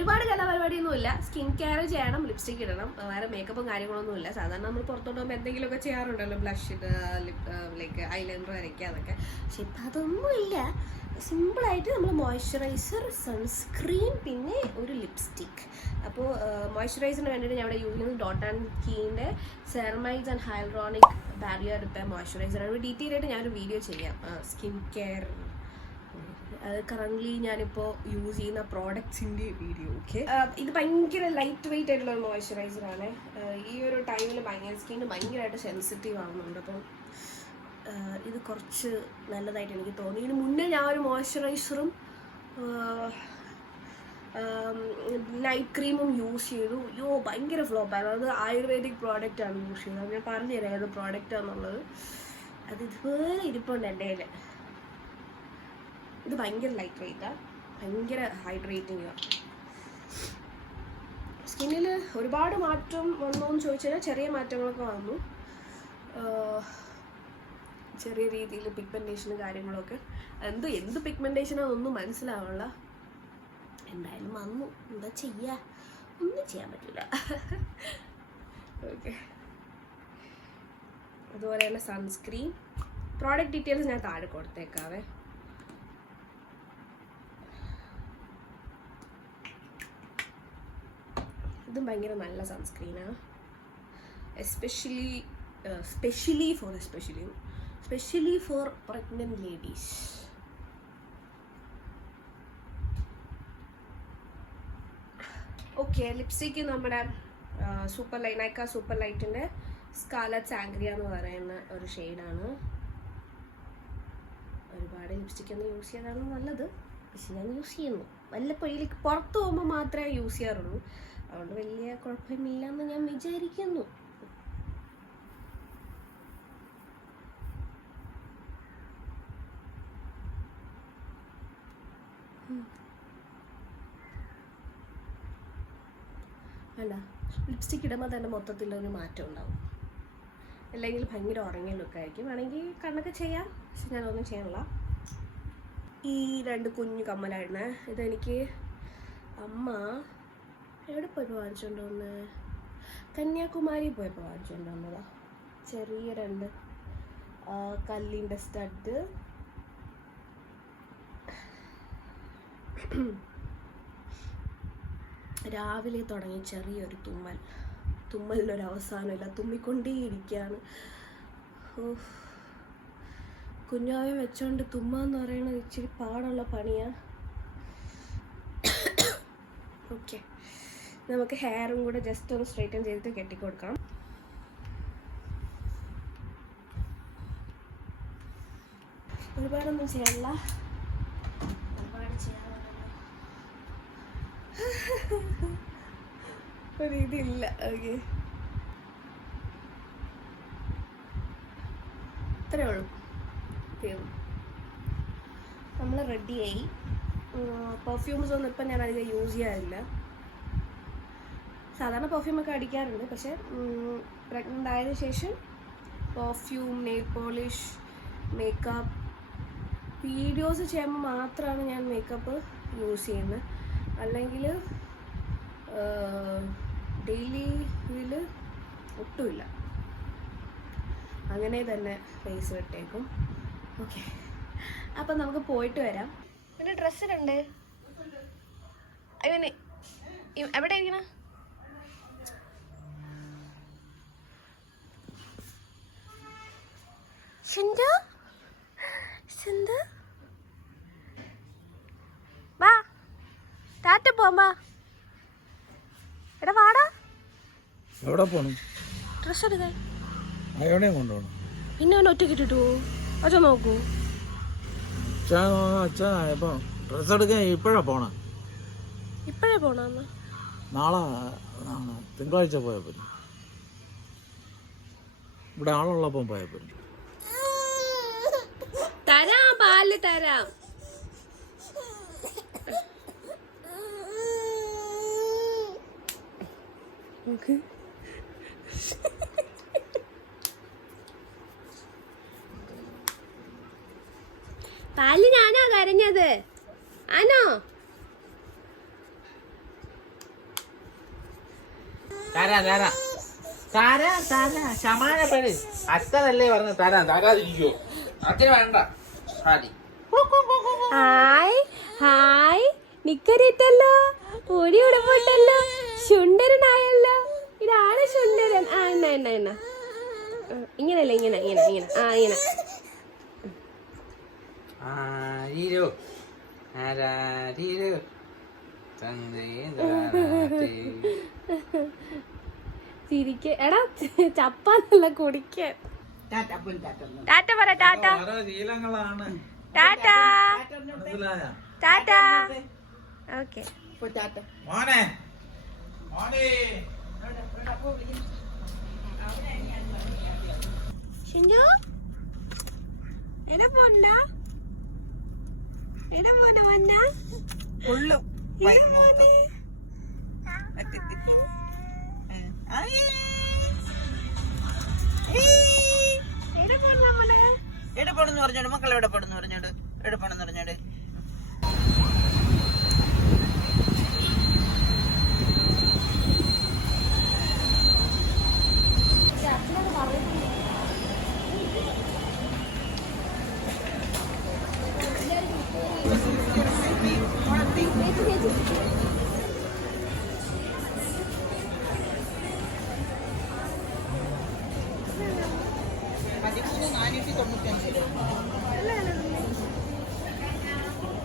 ഒരുപാട് കലാപരിപാടിയൊന്നും ഇല്ല skin care ചെയ്യണം ലിപ്സ്റ്റിക് ഇടണം വേറെ മേക്കപ്പും കാര്യങ്ങളൊന്നും ഇല്ല. സാധാരണ നമ്മൾ പുറത്തോട്ട് പോകുമ്പോൾ എന്തെങ്കിലുമൊക്കെ ചെയ്യാറുണ്ടല്ലോ ബ്ലഷ് ഐ ലൈക്ക് ഐലൈനർ വരയ്ക്കുക അതൊക്കെ. പക്ഷെ ഇപ്പം അതൊന്നും ഇല്ല. സിമ്പിളായിട്ട് നമ്മൾ മോയ്സ്ചറൈസർ സൺസ്ക്രീൻ പിന്നെ ഒരു ലിപ്സ്റ്റിക് അപ്പോൾ മോയ്സ്ചറൈസറിന് വേണ്ടിയിട്ട് ഞാൻ ഇവിടെ യൂസ് ചെയ്യുന്നത് Dot and കീന്റെ ceramides and hyaluronic barrier repair moisturiser detail ആയിട്ട് ഞാനൊരു വീഡിയോ ചെയ്യാം. സ്കിൻ കെയർ അത് കറന്റ്ലി ഞാനിപ്പോൾ യൂസ് ചെയ്യുന്ന പ്രോഡക്ട്സിന്റെ വീഡിയോ ഓക്കെ ഇത് ഭയങ്കര ലൈറ്റ് വെയിറ്റ് ആയിട്ടുള്ള ഒരു മോയ്സ്ചറൈസർ ആണ്. ഈ ഒരു ടൈമിൽ ഭയങ്കര സ്കിന്ന് ഭയങ്കരമായിട്ട് സെൻസിറ്റീവ് ആവുന്നുണ്ട്. അപ്പം ഇത് കുറച്ച് നല്ലതായിട്ട് എനിക്ക് തോന്നി. ഇതിന് മുന്നേ ഞാൻ ഒരു മോയ്സ്ചറൈസറും നൈറ്റ് ക്രീമും യൂസ് ചെയ്തു. അയ്യോ ഭയങ്കര ഫ്ലോപ്പായിരുന്നു അത് ആയുർവേദിക് പ്രോഡക്റ്റ് ആണ് യൂസ് ചെയ്തത്. ഞാൻ പറഞ്ഞുതരാം ഏത് പ്രോഡക്റ്റാണെന്നുള്ളത് അത് ഇതുപോലെ ഇരിപ്പുണ്ട് എന്റെ കയ്യിൽ ഇത് ഭയങ്കര ലൈറ്റ് വെയിറ്റാണ് ഭയങ്കര ഹൈഡ്രേറ്റിംഗ് സ്കിന്നിൽ ഒരുപാട് മാറ്റം വന്നോ എന്ന് ചോദിച്ചാൽ ചെറിയ മാറ്റങ്ങളൊക്കെ വന്നു. ചെറിയ രീതിയിൽ പിഗ്മെന്റേഷനും കാര്യങ്ങളൊക്കെ. എന്ത് എന്ത് പിഗ്മെന്റേഷനാണെന്നൊന്നും മനസ്സിലാവുള്ള എന്തായാലും വന്നു. എന്താ ചെയ്യാ? ഒന്നും ചെയ്യാൻ പറ്റില്ല. ഓക്കെ അതുപോലെ തന്നെ സൺസ്ക്രീൻ പ്രോഡക്റ്റ് ഡീറ്റെയിൽസ് ഞാൻ താഴെ കൊടുത്തേക്കാവേ. ഇതും ഭയങ്കര നല്ല സൺസ്ക്രീനാണ് especially specially for especially specially for pregnant ladies okay lipstick നമ്മുടെ സൂപ്പർ ലൈ നൈക്ക സൂപ്പർ ലൈറ്റിന്റെ സ്കാലറ്റ് സാങ്ക്രിയ എന്ന് പറയുന്ന ഒരു ഷെയ്ഡാണ് ഒരുപാട് ലിപ്സ്റ്റിക് ഒന്ന് യൂസ് ചെയ്യാനാണ് നല്ലത്. പക്ഷെ ഞാൻ യൂസ് ചെയ്യുന്നു. വല്ലപ്പോഴും പുറത്ത് പോകുമ്പോൾ മാത്രമേ യൂസ് ചെയ്യാറുള്ളൂ. അതുകൊണ്ട് വലിയ കുഴപ്പമില്ല എന്ന് ഞാൻ വിചാരിക്കുന്നു. അല്ല ലിപ്സ്റ്റിക് ഇടുമ്പോൾ തന്നെ മൊത്തത്തിൽ ഒരു മാറ്റം ഉണ്ടാവും. അല്ലെങ്കിൽ ഭയങ്കര ഉറങ്ങിയ ലുക്കായിരിക്കും വേണമെങ്കിൽ കണ്ണൊക്കെ ചെയ്യാം. പക്ഷെ ഞാനൊന്നും ചെയ്യണില്ല ഈ രണ്ട് കുഞ്ഞു കമ്മലായിരുന്നേ ഇതെനിക്ക് അമ്മ എവിടെ പോയപ്പോൾ വാങ്ങിച്ചുകൊണ്ട് വന്ന്? കന്യാകുമാരി പോയപ്പോൾ വാങ്ങിച്ചുകൊണ്ട് വന്നതാ. ചെറിയ രണ്ട് കല്ലിന്റെ സ്റ്റഡ്. രാവിലെ തുടങ്ങി ചെറിയൊരു തുമ്മൽ. തുമ്മലിനൊരു അവസാനമില്ല. തുമ്മിക്കൊണ്ടേയിരിക്കുകയാണ്. ഓഹ് കുഞ്ഞാവെ വെച്ചോണ്ട് തുമ്മ എന്ന് പറയുന്നത് ഇച്ചിരി പാടുള്ള പണിയാ. ഓക്കെ. നമുക്ക് ഹെയറും കൂടെ ജസ്റ്റ് ഒന്ന് സ്ട്രൈറ്റൻ ചെയ്തിട്ട് കെട്ടിക്കൊടുക്കണം. ഒരുപാടൊന്നും ചെയ്യല്ല ഒരുപാട് ഒരു ഇതില്ല ഓക്കെ അത്രേ ഉള്ളൂ. നമ്മൾ റെഡിയായി പെർഫ്യൂംസ് ഒന്നും ഇപ്പം ഞാൻ അധികം യൂസ് ചെയ്യാറില്ല. സാധാരണ പെർഫ്യൂമൊക്കെ അടിക്കാറുണ്ട്. പക്ഷേ പ്രഗ്നന്റ് ആയതിനു ശേഷം perfume nail polish makeup videos ചെയ്യുമ്പോൾ മാത്രമാണ് ഞാൻ മേക്കപ്പ് യൂസ് ചെയ്യുന്നത്. അല്ലെങ്കിൽ ഡെയിലി ഇതിൽ ഒട്ടുമില്ല. അങ്ങനെ തന്നെ ഫേസ് വിട്ടേക്കും. ഓക്കെ അപ്പം നമുക്ക് പോയിട്ട് വരാം. പിന്നെ ഡ്രസ്സിലുണ്ട് ഇവ- എവിടെ ഇരിക്കണ? സിന്ധു? സിന്ധു? വാ. ടാറ്റ പോവാ എടാ വാടാ. എവിടെ പോണം? ഡ്രസ്സ് എടുക്കാൻ. അയോണെ കൊണ്ടുപോകണം പിന്നെ അവൻ ഒറ്റയ്ക്ക് ഇട്ടിട്ടു അച്ഛൻ നോക്കൂ. അച്ഛൻ അച്ഛൻ ഇപ്പം ഡ്രസ്സ് എടുക്കാൻ ഇപ്പോഴാ പോണം? ഇപ്പോഴേ പോണ നാളെ നാളെ തിങ്കളാഴ്ച പോയാൽ പറ്റും ഇവിടെ ആളുള്ളപ്പം പോയാൽ പറ്റും തരാം പാൽ തരാം. പാൽ ഞാനാ കരഞ്ഞത്. ആനോ? തരാ തരാ. തരാ തരാം. സമാനപ്പെട് അച്ഛനല്ലേ പറഞ്ഞു തരാം തരാതിരിക്കോ അച്ഛന് വേണ്ട. Hi hi. നിക്കറിട്ടല്ലോ ഓടി ഉടപ്പുണ്ടല്ലോ? ശുണ്ടരനായല്ലോ? ഇതാണ് ശുണ്ടരൻ. ആ എന്നാ എന്നാ എന്നാ ഇങ്ങനല്ല ഇങ്ങനെ ഇങ്ങനെ ഇങ്ങനെ. ആ ഇങ്ങനെ. ചിരിക്ക. എടാ ചപ്പാന്നല്ല കുടിക്കാൻ. ടാറ്റ പറ ടാറ്റ. ശീലങ്ങളാണ്. ടാറ്റ. ടാറ്റ. ഓക്കെ. മോനെ. മോനെ. ഷിഞ്ചു? എടാ പോണ്ട. എടാ പോണ്ട പൊന്ന. ഉള്ളും. എടാ പോന്നെ എടാ പോണ്ട നമ്മളെ എവിടെ പോണെന്ന് പറഞ്ഞോട് മക്കൾ എവിടെ പോണെന്ന് പറഞ്ഞോട് എവിടെ പോണെന്ന് പറഞ്ഞോട്? പതിമൂന്ന്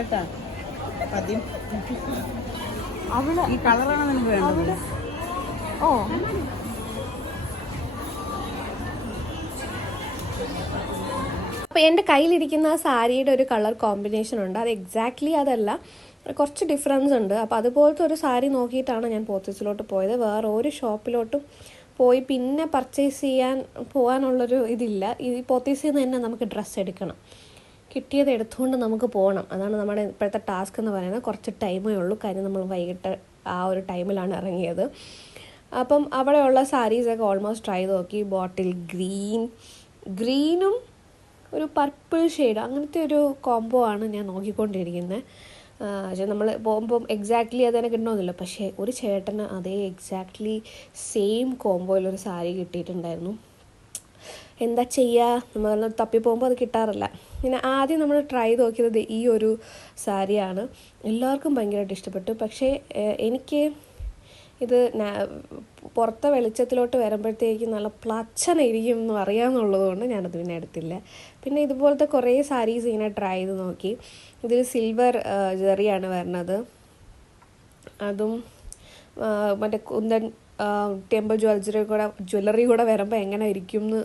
കേട്ടാ? ആദ്യം. അവൾ ഈ കളറാണ് നിനക്ക് വേണ്ടത്. ഓ. അപ്പോൾ എന്റെ കയ്യിലിരിക്കുന്ന ആ സാരിയുടെ ഒരു കളർ കോമ്പിനേഷൻ ഉണ്ട്. അത് എക്സാക്ട്ലി അതല്ല. കുറച്ച് ഡിഫറൻസ് ഉണ്ട്. അപ്പോൾ അതുപോലത്തെ ഒരു സാരി നോക്കിയിട്ടാണ് ഞാൻ പോത്തീസിലോട്ട് പോയത്. വേറെ ഒരു ഷോപ്പിലോട്ടും പോയി പിന്നെ പർച്ചേസ് ചെയ്യാൻ പോകാനുള്ളൊരു ഇതില്ല. ഈ പോത്തീസിൽ നിന്ന് തന്നെ നമുക്ക് ഡ്രസ്സ് എടുക്കണം. കിട്ടിയത് എടുത്തുകൊണ്ട് നമുക്ക് പോകണം അതാണ് നമ്മുടെ ഇപ്പോഴത്തെ ടാസ്ക് എന്ന് പറയുന്നത്. കുറച്ച് ടൈമേ ഉള്ളൂ. കാര്യം നമ്മൾ വൈകിട്ട് ആ ഒരു ടൈമിലാണ് ഇറങ്ങിയത്. അപ്പം അവിടെയുള്ള സാരീസൊക്കെ ഓൾമോസ്റ്റ് ട്രൈ നോക്കി. ബോട്ടിൽ ഗ്രീൻ ഗ്രീനും ഒരു പർപ്പിൾ ഷെയ്ഡ് അങ്ങനത്തെ ഒരു കോംബോ ആണ് ഞാൻ നോക്കിക്കൊണ്ടിരിക്കുന്നത് പക്ഷേ നമ്മൾ പോകുമ്പം എക്സാക്ട്ലി അത് തന്നെ കിട്ടണമെന്നില്ല പക്ഷേ ഒരു ചേട്ടന് അതേ എക്സാക്ട്ലി സെയിം കോംബോയിലൊരു സാരി കിട്ടിയിട്ടുണ്ടായിരുന്നു. എന്താ ചെയ്യുക നമ്മൾ തപ്പി പോകുമ്പോൾ അത് കിട്ടാറില്ല. പിന്നെ ആദ്യം നമ്മൾ ട്രൈ നോക്കിയത് ഈ ഒരു സാരിയാണ്. എല്ലാവർക്കും ഭയങ്കരമായിട്ട് ഇഷ്ടപ്പെട്ടു. പക്ഷേ എനിക്ക് ഇത് പുറത്തെ വെളിച്ചത്തിലോട്ട് വരുമ്പോഴത്തേക്ക് നല്ല പ്ലച്ചന ഇരിക്കും എന്ന് അറിയാമെന്നുള്ളത് കൊണ്ട് ഞാനത് പിന്നെ എടുത്തില്ല. പിന്നെ ഇതുപോലത്തെ കുറേ സാരീസ് ഇങ്ങനെ ട്രൈ ചെയ്ത് നോക്കി. ഇതിൽ സിൽവർ ജെറിയാണ് വരുന്നത്. അതും മറ്റേ കുന്തൻ ടെമ്പിൾ ജ്വല്ലറി കൂടെ ജ്വല്ലറി കൂടെ വരുമ്പോൾ എങ്ങനെ ഇരിക്കും എന്ന്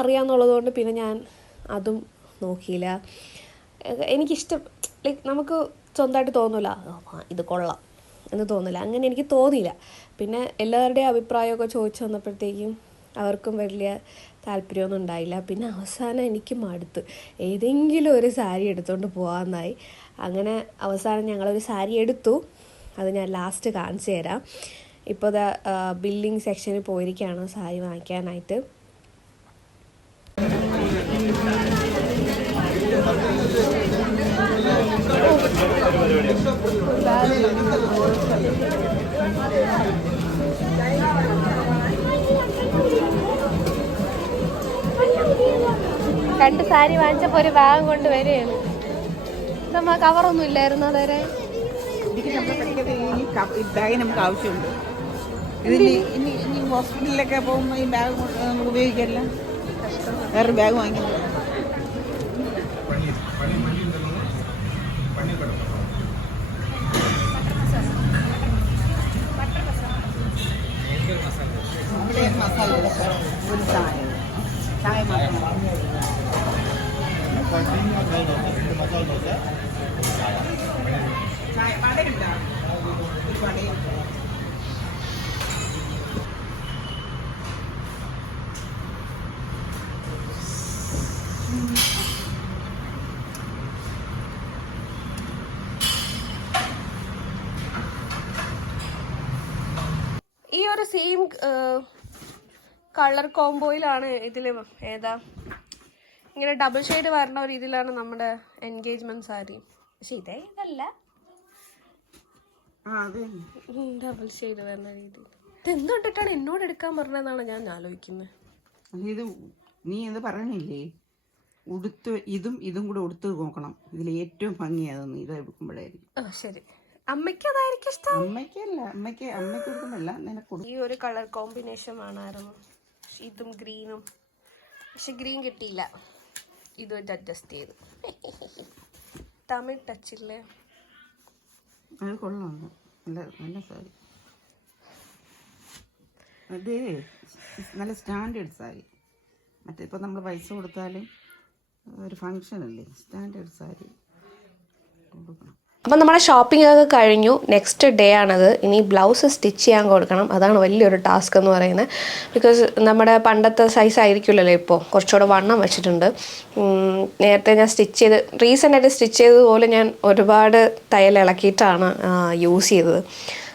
അറിയാമെന്നുള്ളത് കൊണ്ട് പിന്നെ ഞാൻ അതും നോക്കിയില്ല. എനിക്കിഷ്ടം ലൈക്ക് നമുക്ക് സ്വന്തമായിട്ട് തോന്നില്ല ഇത് കൊള്ളാം എന്ന് തോന്നില്ല അങ്ങനെ എനിക്ക് തോന്നിയില്ല. പിന്നെ എല്ലാവരുടെയും അഭിപ്രായമൊക്കെ ചോദിച്ചു വന്നപ്പോഴത്തേക്കും അവർക്കും വലിയ താല്പര്യമൊന്നും ഉണ്ടായില്ല. പിന്നെ അവസാനം എനിക്ക് മടുത്ത്. ഏതെങ്കിലും ഒരു സാരി എടുത്തുകൊണ്ട് പോകാമെന്നായി അങ്ങനെ അവസാനം ഞങ്ങളൊരു സാരി എടുത്തു. അത് ഞാൻ ലാസ്റ്റ് കാണിച്ചു തരാം. ഇപ്പോൾ ബില്ലിംഗ് സെക്ഷനിൽ പോയിരിക്കുകയാണ് സാരി വാങ്ങിക്കാനായിട്ട്. രണ്ട് സാരി വാങ്ങിച്ചപ്പോ ഒരു ബാഗ് കൊണ്ട് വരികയാണ്. നമ്മ കവറൊന്നും ഇല്ലായിരുന്നു അതുവരെ? ബാഗ് നമുക്ക് ആവശ്യമുണ്ട്. ഇനി ഇനി ഹോസ്പിറ്റലിലൊക്കെ പോകുമ്പോൾ ഈ ബാഗ് നമുക്ക് ഉപയോഗിക്കില്ല വേറെ ബാഗ് വാങ്ങിക്കുന്നത് ഇവിടെ മസാല ഒരു സെയിം കളർ കോംബോയിലാണ് ഇതിൽ ഏതാ? ഇങ്ങനെ ഡബിൾ ഷെയ്ഡ് വരണ ഒരു ഇതിലാണ് നമ്മുടെ എൻഗേജ്മെന്റ് സാരി പക്ഷെ ഇതേ ഇതല്ല. ഡബിൾ ഷെയ്ഡ് വരുന്ന രീതി. ഇത് എന്തുകൊണ്ടിട്ടാണ് എന്നോട് എടുക്കാൻ പറഞ്ഞതെന്നാണ് ഞാൻ ആലോചിക്കുന്നത് ഇത് നീ എന്ത് പറയണില്ലേ ഉടുത്ത് ഇതും ഇതും കൂടെ ഉടുത്ത് നോക്കണം. ഇതിൽ ഏറ്റവും ഭംഗിയാതെന്ന് ഇത് എടുക്കുമ്പോഴായിരിക്കും. ശരി. അമ്മയ്ക്ക് അതായിരിക്കും ഇഷ്ടം. അമ്മയ്ക്കല്ല അമ്മയ്ക്ക് അമ്മയ്ക്ക് കൊടുക്കുന്നില്ല നിനക്ക് ഈ ഒരു കളർ കോമ്പിനേഷൻ വേണമായിരുന്നു. ഇതും ഗ്രീനും. പക്ഷെ ഗ്രീൻ കിട്ടിയില്ല. ഇത് വെച്ച് അഡ്ജസ്റ്റ് ചെയ്തു. തമിഴ് ടച്ചില്ലേ അത് കൊള്ളാം. നല്ല സാരി. അത് നല്ല സ്റ്റാൻഡേർഡ് സാരി. മറ്റേ ഇപ്പം നമ്മൾ പൈസ കൊടുത്താലും ഒരു ഫങ്ഷൻ അല്ലേ സ്റ്റാൻഡേർഡ് സാരി കൊടുക്കണം. അപ്പം നമ്മുടെ ഷോപ്പിംഗ് ഒക്കെ കഴിഞ്ഞു. നെക്സ്റ്റ് ഡേ ആണത്. ഇനി ബ്ലൗസ് സ്റ്റിച്ച് ചെയ്യാൻ കൊടുക്കണം. അതാണ് വലിയൊരു ടാസ്ക് എന്ന് പറയുന്നത്. ബിക്കോസ് നമ്മുടെ പണ്ടത്തെ സൈസ് ആയിരിക്കില്ലല്ലോ ഇപ്പോൾ കുറച്ചുകൂടെ വണ്ണം വെച്ചിട്ടുണ്ട്. നേരത്തെ ഞാൻ സ്റ്റിച്ച് ചെയ്ത് റീസെന്റ് ആയിട്ട് സ്റ്റിച്ച് ചെയ്തതുപോലെ ഞാൻ ഒരുപാട് തയ്യൽ ഇളക്കിയിട്ടാണ് യൂസ് ചെയ്തത്.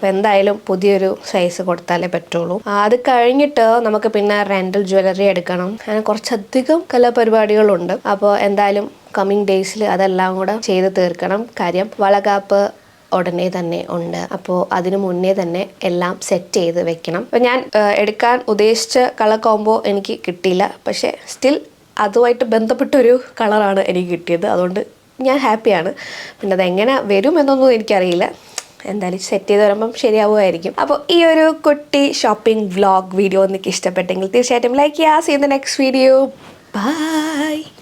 അപ്പോൾ എന്തായാലും പുതിയൊരു സൈസ് കൊടുത്താലേ പറ്റുള്ളൂ. അത് കഴിഞ്ഞിട്ട് നമുക്ക് പിന്നെ റെന്റൽ ജ്വല്ലറി എടുക്കണം. അങ്ങനെ കുറച്ചധികം കലാപരിപാടികളുണ്ട്. അപ്പോൾ എന്തായാലും കമ്മിങ് ഡേയ്സിൽ അതെല്ലാം കൂടെ ചെയ്ത് തീർക്കണം. കാര്യം വളകാപ്പ് ഉടനെ തന്നെ ഉണ്ട്. അപ്പോൾ അതിനു മുന്നേ തന്നെ എല്ലാം സെറ്റ് ചെയ്ത് വെക്കണം. അപ്പോൾ ഞാൻ എടുക്കാൻ ഉദ്ദേശിച്ച കളർ കോംബോ എനിക്ക് കിട്ടിയില്ല. പക്ഷേ സ്റ്റിൽ അതുമായിട്ട് ബന്ധപ്പെട്ടൊരു കളറാണ് എനിക്ക് കിട്ടിയത്. അതുകൊണ്ട് ഞാൻ ഹാപ്പിയാണ് പിന്നെ അതെങ്ങനെ വരും എന്നൊന്നും എനിക്കറിയില്ല. എന്തായാലും സെറ്റ് ചെയ്ത് വരുമ്പം ശരിയാവുമായിരിക്കും. അപ്പോൾ ഈ ഒരു കുട്ടി ഷോപ്പിംഗ് വ്ളോഗ് വീഡിയോ നിങ്ങൾക്ക് ഇഷ്ടപ്പെട്ടെങ്കിൽ തീർച്ചയായിട്ടും ലൈക്ക് ചെയ്യുക. See the next video bye